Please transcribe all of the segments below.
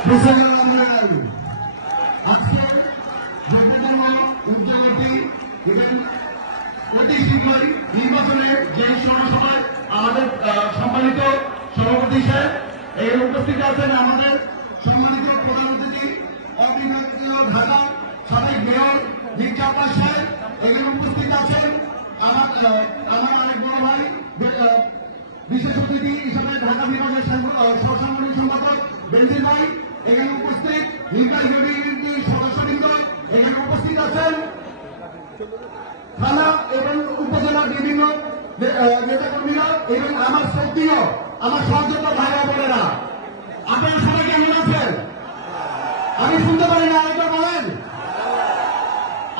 আজকে যোগ্যতম উদ্যোগটি অতি শীঘ্রই নির্বাচনের যে সভায় আমাদের সম্মানিত সভাপতি সাহেব এই উপস্থিত আছেন আমাদের সম্মানিত প্রধান অতিথি অবিভাগীয় ঢাকা সাবেক মেয়র মির্জা আব্বাস সাহেব এখানে উপস্থিত আছেন। আমার অনেক বড় ভাই বিশেষ অতিথি হিসাবে ঢাকা বিভাগের সহসাংগঠনিক সম্পাদক বেনজির ভাই এখানে উপস্থিত, নির্বাহী কমিটির সদস্যবৃন্দ এখানে উপস্থিত আছেন, থানা এবং উপজেলার বিভিন্ন নেতাকর্মীরা এবং আমার শ্রদ্ধেয় আমার সহযোগিতা ভাইরা বোনেরা, আপনারা সবাই কেমন আছেন? আমি শুনতে পারি না, আরেকবার বলেন।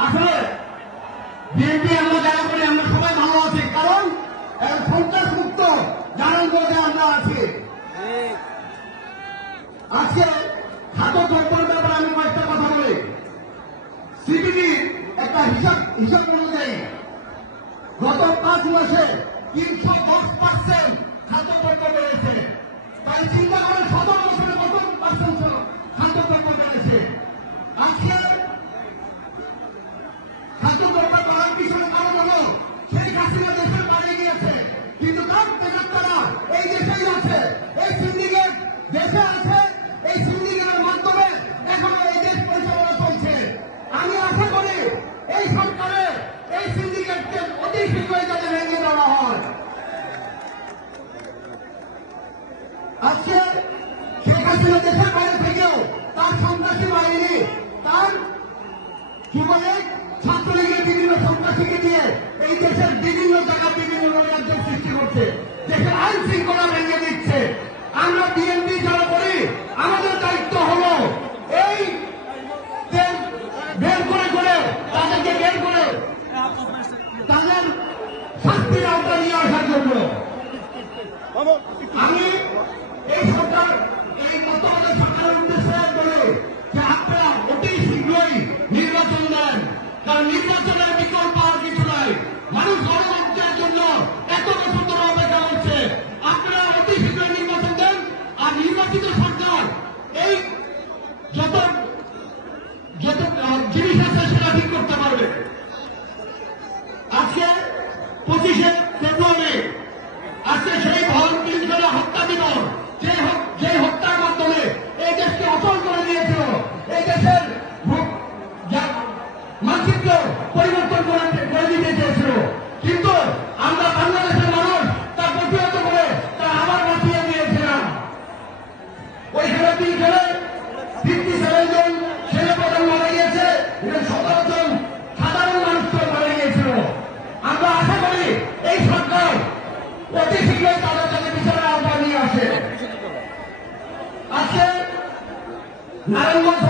আসলে বিএনপি আমরা যারা করি আমরা সবাই ভালো আছি, কারণ সন্ত্রাস মুক্ত নারায়ণগঞ্জে আমরা আছি। আজকে খাদ্য দ্রব্যের ব্যাপারে আমি কয়েকটা কথা বলি। সিবিডি একটা হিসাব অনুযায়ী গত 5 মাসে 310% খাদ্যদ্রব্য বেড়েছে। তাই চিন্তা করেন 17 বছরে কত পার্সেন্ট খাদ্যদ্রব্য বেড়েছে। আজকে খাদ্যদ্রব্য বাড়ার পিছনে কারণ হল শেখ হাসিনা দেশের বাইরে গিয়েছে, কিন্তু তার প্রেরকরা এই দেশেই আছে, এই সিন্ডিকেট দেশে আছে, এই সিন্ডিকেটের মাধ্যমে এখনো এই দেশ পরিচালনা চলছে। আমি আশা করি এই সরকারে এই সিন্ডিকেটকে অতি শীঘ্রই যাতে ভেঙে দেওয়া হয়। আজকে শেখ হাসিনা দেশের বাইরে থেকেও তার সন্ত্রাসী বাহিনী তার যুবলীগ ছাত্রলীগের বিভিন্ন সন্ত্রাসীকে দিয়ে এই দেশের বিভিন্ন জায়গায় বিভিন্ন নৈরাজ্য সৃষ্টি করছে, দেশের আইন শৃঙ্খলা ভেঙে দিচ্ছে। আমরা বিএনপি যারা করি আমাদের দায়িত্ব হল এই বের করে তাদেরকে বের করে তাদের শাস্তির আওতায় নিয়ে আসার জন্য। আমি এই সরকার এই বর্তমানে সরকারের উদ্দেশ্যে বলি যে আপনারা অতি শীঘ্রই নির্বাচন দেন, কারণ নির্বাচনের বিকল্প আর কিছু নাই। মানুষ গণতন্ত্রের জন্য এত বছর ধরে অপেক্ষা করছে। আপনারা অতি শীঘ্রই নির্বাচন দেন, আর নির্বাচিত সরকার এই যত জিনিস আছে সেটা ঠিক করতে পারবে। আজকে 25শে ফেব্রুয়ারি আজকে সেই ভয়ঙ্কর হত্যা দিবস, যে হত্যার মাধ্যমে এই দেশকে অচল করে দিয়েছিল, এই দেশের মানচিত্র পরিবর্তন করে দিতে চেয়েছিল, কিন্তু আমরা বাংলাদেশের মানুষ তার প্রতিহত করে তা আবার বাঁচিয়ে দিয়েছিলাম। ওইখানে 3 ছেলে 57 জন ছেলে প্রধান মারা গিয়েছে, 17 জন সাধারণ মানুষ মারা গিয়েছিল। আমরা আশা করি এই সরকার অতি শীঘ্রই তাদের কাছে বিচারের আওতায় নিয়ে আসে। আজকে নারায়ণগঞ্জ